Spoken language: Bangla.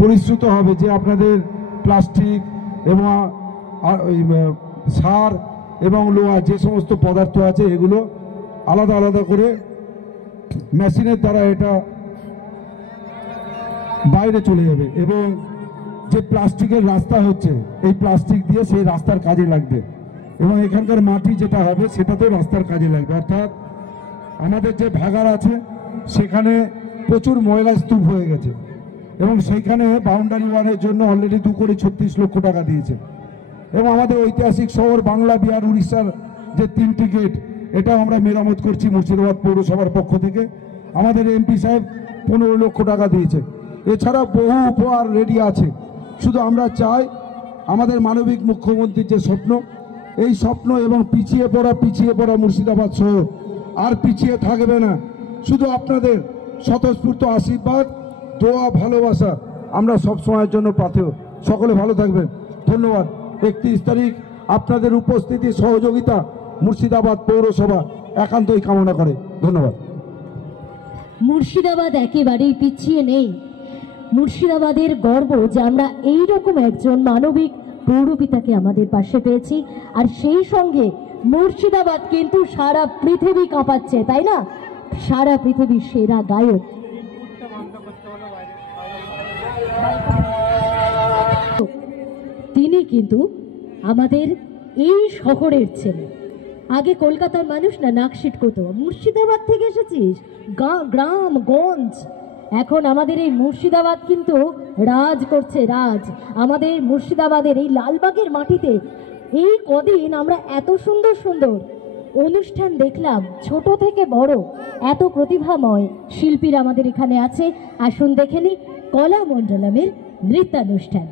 পরিশ্রুত হবে যে আপনাদের প্লাস্টিক এবং সার এবং লোহা যে সমস্ত পদার্থ আছে এগুলো আলাদা আলাদা করে মেশিনের দ্বারা এটা বাইরে চলে যাবে এবং যে প্লাস্টিকের রাস্তা হচ্ছে এই প্লাস্টিক দিয়ে সেই রাস্তার কাজে লাগবে এবং এখানকার মাটি যেটা হবে সেটাতেও রাস্তার কাজে লাগবে। অর্থাৎ আমাদের যে ভাগাড় আছে সেখানে প্রচুর ময়লা স্তূপ হয়ে গেছে এবং সেইখানে বাউন্ডারি ওয়ালের জন্য অলরেডি 2,36,00,000 টাকা দিয়েছে এবং আমাদের ঐতিহাসিক শহর বাংলা বিহার উড়িষ্যার যে 3টি গেট এটাও আমরা মেরামত করছি মুর্শিদাবাদ পৌরসভার পক্ষ থেকে। আমাদের এমপি সাহেব 15 লক্ষ টাকা দিয়েছে। এছাড়া বহু উপহার রেডি আছে। শুধু আমরা চাই আমাদের মানবিক মুখ্যমন্ত্রীর যে স্বপ্ন এই স্বপ্ন এবং পিছিয়ে পড়া মুর্শিদাবাদ শহর আর পিছিয়ে থাকবে না। শুধু আপনাদের স্বতঃস্ফূর্ত আশীর্বাদ দোয়া ভালোবাসা আমরা সব সময়ের জন্য পাথেয়। সকলে ভালো থাকবেন। ধন্যবাদ। 31 তারিখ আপনাদের উপস্থিতি সহযোগিতা মুর্শিদাবাদ পৌরসভা একান্তই কামনা করে। ধন্যবাদ। মুর্শিদাবাদ একেবারেই পিছিয়ে নেই। মুর্শিদাবাদের গর্ব যে আমরা এইরকম একজন মানবিক পৌরপিতাকে আমাদের পাশে পেয়েছি আর সেই সঙ্গে মুর্শিদাবাদ কিন্তু সারা পৃথিবী কাঁপাচ্ছে, তাই না? সারা পৃথিবীর সেরা গায়ক। তিনি কিন্তু আমাদের এই শহরের ছেলে। আগে কলকাতার মানুষ না নাকশিট কত, মুর্শিদাবাদ থেকে এসেছিস, গ্রাম গঞ্জ। এখন আমাদের এই মুর্শিদাবাদ কিন্তু রাজ করছে, রাজ। আমাদের মুর্শিদাবাদের এই লালবাগের মাটিতে এই কদিন আমরা এত সুন্দর সুন্দর অনুষ্ঠান দেখলাম, ছোট থেকে বড় এত প্রতিভাময় শিল্পীরা আমাদের এখানে আছে। আসুন দেখে নি কলামণ্ডলমের নৃত্যানুষ্ঠান।